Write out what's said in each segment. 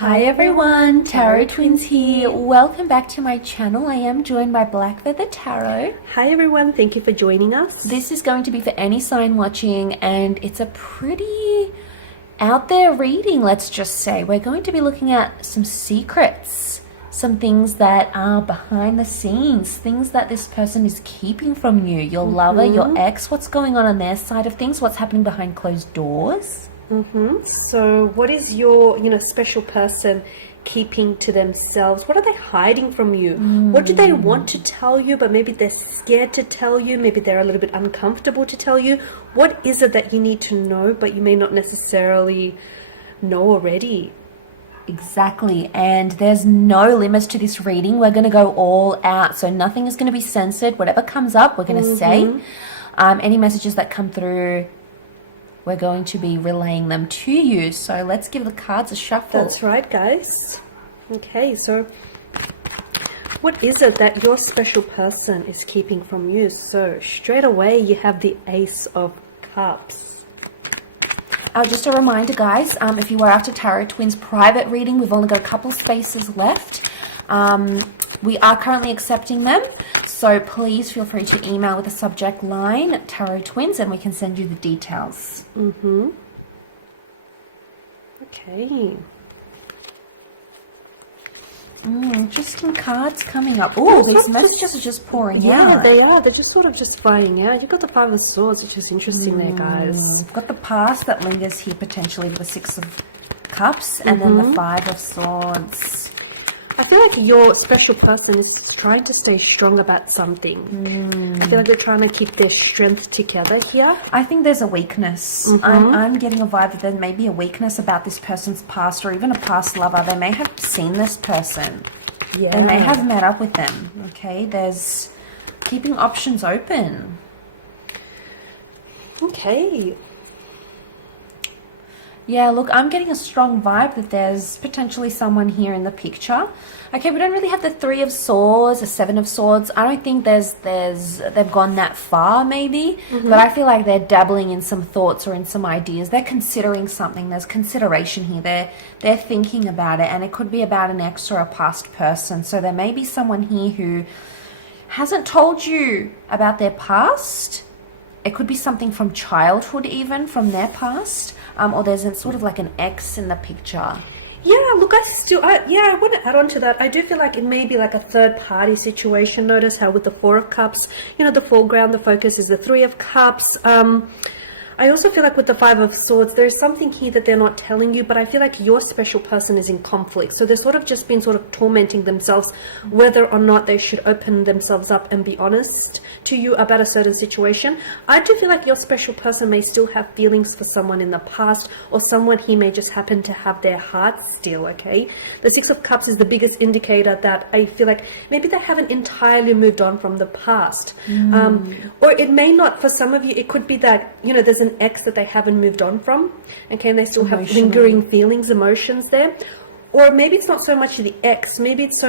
Hi everyone, Tarot Twins here. Welcome back to my channel. I am joined by blackfeathertarot. Hi everyone, thank you for joining us. This is going to be for any sign watching, and it's a pretty out there reading, let's just say. We're going to be looking at some secrets, some things that are behind the scenes, things that this person is keeping from you, your lover, your ex, what's going on their side of things, what's happening behind closed doors. So what is your, special person keeping to themselves? What are they hiding from you? What do they want to tell you, but maybe they're scared to tell you? Maybe they're a little bit uncomfortable to tell you. What is it that you need to know, but you may not necessarily know already? Exactly, and there's no limits to this reading. We're going to go all out, so nothing is going to be censored. Whatever comes up, we're going to say. Any messages that come through, we're going to be relaying them to you. So let's give the cards a shuffle. That's right, guys. Okay, so what is it that your special person is keeping from you? So straight away you have the Ace of Cups. Just a reminder, guys, if you were after Tarot Twins private reading, we've only got a couple spaces left. We are currently accepting them, so please feel free to email with the subject line Tarot Twins and we can send you the details. Okay. Interesting cards coming up. Oh, these messages are just pouring out. Yeah, they are. They're just sort of just flying out. You've got the Five of Swords, which is interesting there, guys. We've got the past that lingers here potentially with the Six of Cups and then the Five of Swords. I feel like your special person is trying to stay strong about something. I feel like they're trying to keep their strength together here. I think there's a weakness. I'm getting a vibe that there may be a weakness about this person's past or even a past lover. They may have seen this person. Yeah. They may have met up with them. Okay, there's keeping options open. Okay. Yeah, look, I'm getting a strong vibe that there's potentially someone here in the picture. Okay, we don't really have the Three of Swords, the Seven of Swords. I don't think they've gone that far, maybe. But I feel like they're dabbling in some thoughts or in some ideas. They're considering something. There's consideration here. They're thinking about it, and it could be about an ex or a past person. So there may be someone here who hasn't told you about their past. It could be something from childhood, even from their past, or there's sort of like an ex in the picture. Yeah, look, I want to add on to that. I do feel like it may be like a third-party situation. Notice how with the Four of Cups, the foreground, the focus is the Three of Cups. I also feel like with the Five of Swords, there's something here that they're not telling you, but I feel like your special person is in conflict. So they're sort of just been sort of tormenting themselves, whether or not they should open themselves up and be honest to you about a certain situation. I do feel like your special person may still have feelings for someone in the past, or someone he may just happen to have their heart still, okay? The Six of Cups is the biggest indicator that I feel like maybe they haven't entirely moved on from the past. Or it may not, for some of you, it could be that, there's an ex that they haven't moved on from, okay, and they still have lingering feelings, emotions there. Or maybe it's not so much the ex, maybe it's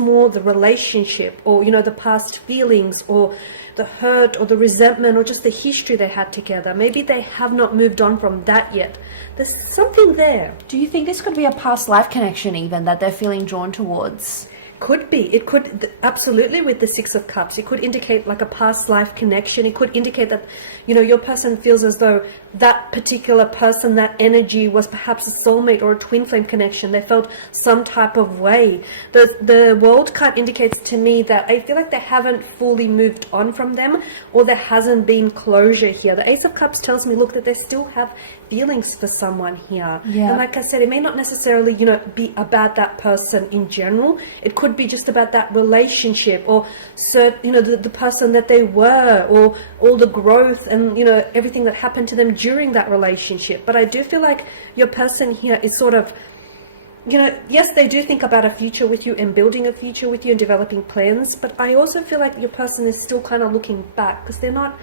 more the relationship, or the past feelings, or the hurt, or the resentment, or just the history they had together. Maybe they have not moved on from that yet. There's something there. Do you think this could be a past life connection even that they're feeling drawn towards? Could be. It could, absolutely, with the Six of Cups. It could indicate like a past life connection. It could indicate that, your person feels as though that particular person, that energy was perhaps a soulmate or a twin flame connection. They felt some type of way. The World card indicates to me that I feel like they haven't fully moved on from them, or there hasn't been closure here. The Ace of Cups tells me, look, that they still have feelings for someone here. Yeah. And like I said, it may not necessarily, be about that person in general. It could be just about that relationship, or the person that they were, or all the growth and everything that happened to them during that relationship. But I do feel like your person here is sort of, yes, they do think about a future with you and building a future with you and developing plans, but I also feel like your person is still kind of looking back, because they're not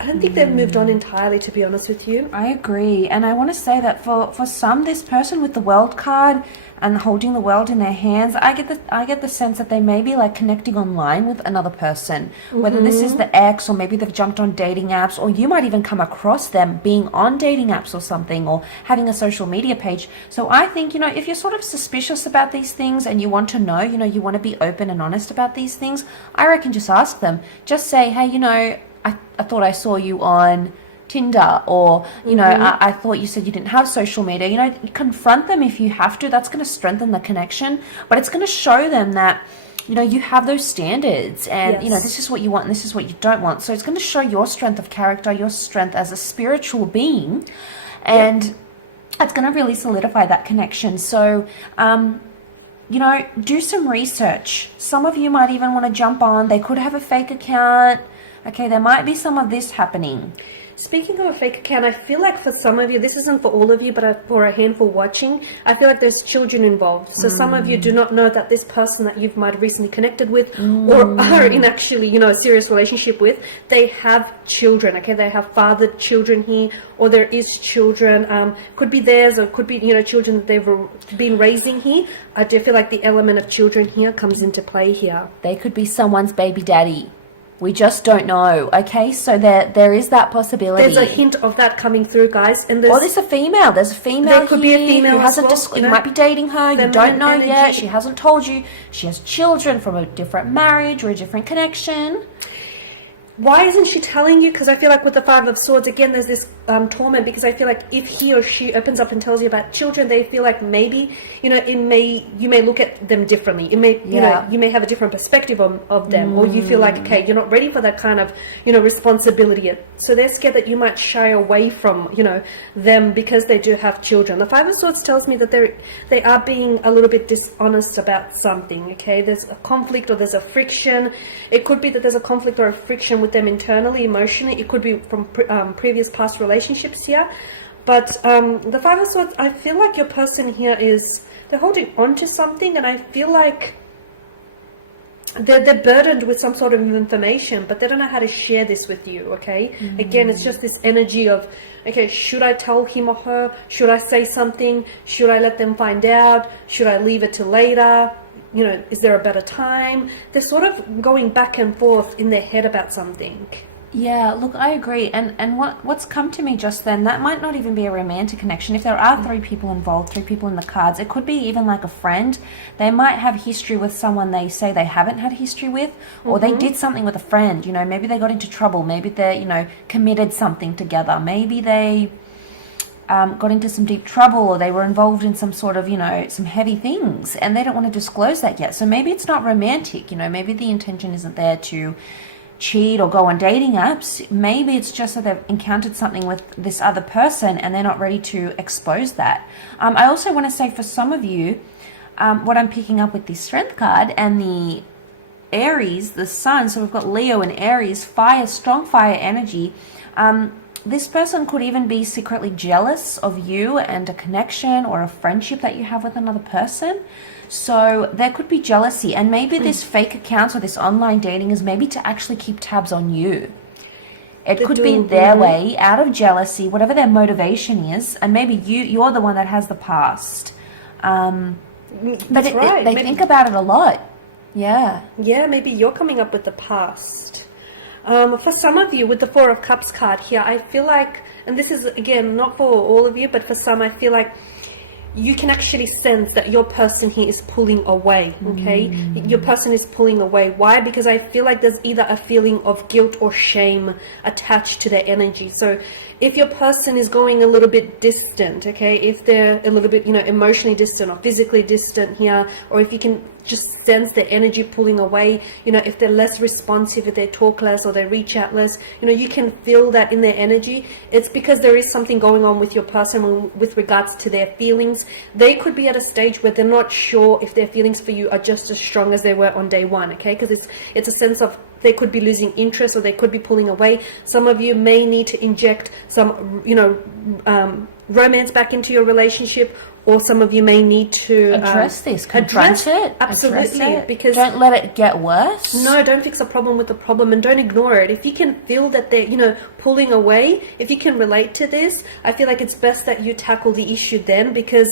I don't think they've moved on entirely, to be honest with you. I agree. And I want to say that for some, this person with the world card and holding the world in their hands, I get the sense that they may be like connecting online with another person, whether this is the ex, or maybe they've jumped on dating apps, or you might even come across them being on dating apps or something, or having a social media page. So I think, you know, if you're sort of suspicious about these things and you want to know, you know, you want to be open and honest about these things, I reckon just ask them. Just say, hey, you know, I thought I saw you on Tinder, or, you know, I thought you said you didn't have social media. You know, confront them if you have to. That's going to strengthen the connection, but it's going to show them that, you know, you have those standards, and, you know, this is what you want and this is what you don't want. So it's going to show your strength of character, your strength as a spiritual being, and it's going to really solidify that connection. So, you know, do some research. Some of you might even want to jump on. They could have a fake account. Okay, there might be some of this happening. Speaking of a fake account, I feel like for some of you, this isn't for all of you, but for a handful watching, I feel like there's children involved. So some of you do not know that this person that you've might have recently connected with, or are in actually, you know, a serious relationship with, they have children, okay? They have fathered children here, or there is children, could be theirs, or could be, you know, children that they've been raising here. I do feel like the element of children here comes into play here. They could be someone's baby daddy. We just don't know, okay? So there is that possibility. There's a hint of that coming through, guys. And there's a female. There's a female there could here be a female who hasn't as well, you might be dating her. You don't know energy. yet. She hasn't told you. She has children from a different marriage or a different connection. Why isn't she telling you? Because I feel like with the Five of Swords, again, there's this torment, because I feel like if he or she opens up and tells you about children, they feel like maybe, you know, you may look at them differently. You may have a different perspective of them, or you feel like, okay, you're not ready for that kind of, you know, responsibility yet. So they're scared that you might shy away from, you know, them because they do have children. The Five of Swords tells me that they are being a little bit dishonest about something, okay? There's a conflict, or there's a friction. It could be that there's a conflict or a friction with them internally, emotionally. It could be from previous past relationships here. But the Five of Swords, I feel like your person here they're holding on to something, and I feel like they're burdened with some sort of information, but they don't know how to share this with you, okay? Again, it's just this energy of, okay, should I tell him or her? Should I say something? Should I let them find out? Should I leave it till later? You know, is there a better time? They're sort of going back and forth in their head about something. Yeah, look, I agree. And what's come to me just then, that might not even be a romantic connection. If there are three people involved, three people in the cards, it could be even like a friend. They might have history with someone they say they haven't had history with, or they did something with a friend. You know, maybe they got into trouble. Maybe they, you know, committed something together. Maybe they got into some deep trouble, or they were involved in some sort of, you know, some heavy things, and they don't want to disclose that yet. So maybe it's not romantic, you know, maybe the intention isn't there to cheat or go on dating apps. Maybe it's just that they've encountered something with this other person and they're not ready to expose that. I also want to say, for some of you, what I'm picking up with the Strength card and the Aries, the Sun, so we've got Leo and Aries, fire, strong fire energy. This person could even be secretly jealous of you and a connection or a friendship that you have with another person. So there could be jealousy, and maybe this fake account or this online dating is maybe to actually keep tabs on you. It could be their way out of jealousy, whatever their motivation is, and maybe you're the one that has the past. But they think about it a lot. Yeah. Yeah, maybe you're coming up with the past. For some of you, with the Four of Cups card here, I feel like, and this is, again, not for all of you, but for some, I feel like you can actually sense that your person here is pulling away, okay? Your person is pulling away. Why? Because I feel like there's either a feeling of guilt or shame attached to their energy. So if your person is going a little bit distant, okay, if they're a little bit, you know, emotionally distant or physically distant here, or if you can just sense their energy pulling away, you know, if they're less responsive, if they talk less or they reach out less, you know, you can feel that in their energy. It's because there is something going on with your person with regards to their feelings. They could be at a stage where they're not sure if their feelings for you are just as strong as they were on day one, okay? Because it's a sense of they could be losing interest, or they could be pulling away. Some of you may need to inject some, you know, romance back into your relationship, or some of you may need to address this, confront it, absolutely, address it. because don't let it get worse. No, don't fix a problem with the problem, and don't ignore it. If you can feel that they're, pulling away, if you can relate to this, I feel like it's best that you tackle the issue then, because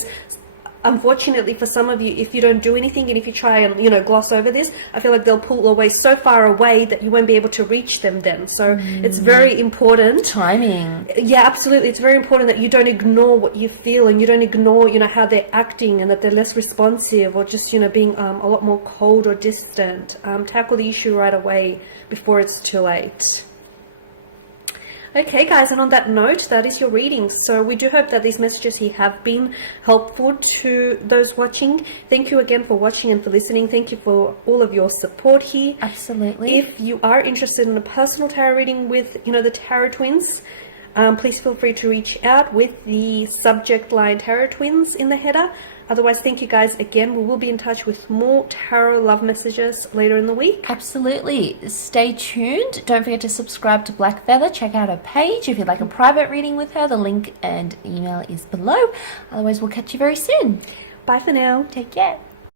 unfortunately for some of you, if you don't do anything and if you try and gloss over this, I feel like they'll pull away so far away that you won't be able to reach them then. So it's very important. Timing. Yeah, absolutely. It's very important that you don't ignore what you feel, and you don't ignore how they're acting, and that they're less responsive, or just being a lot more cold or distant. Tackle the issue right away before it's too late. Okay guys, and on that note, that is your reading. So we do hope that these messages here have been helpful to those watching. Thank you again for watching and for listening. Thank you for all of your support here. Absolutely. If you are interested in a personal tarot reading with the Tarot Twins, please feel free to reach out with the subject line Tarot Twins in the header. Otherwise, thank you guys again. We will be in touch with more tarot love messages later in the week. Absolutely. Stay tuned. Don't forget to subscribe to Black Feather. Check out her page if you'd like a private reading with her. The link and email is below. Otherwise, we'll catch you very soon. Bye for now. Take care.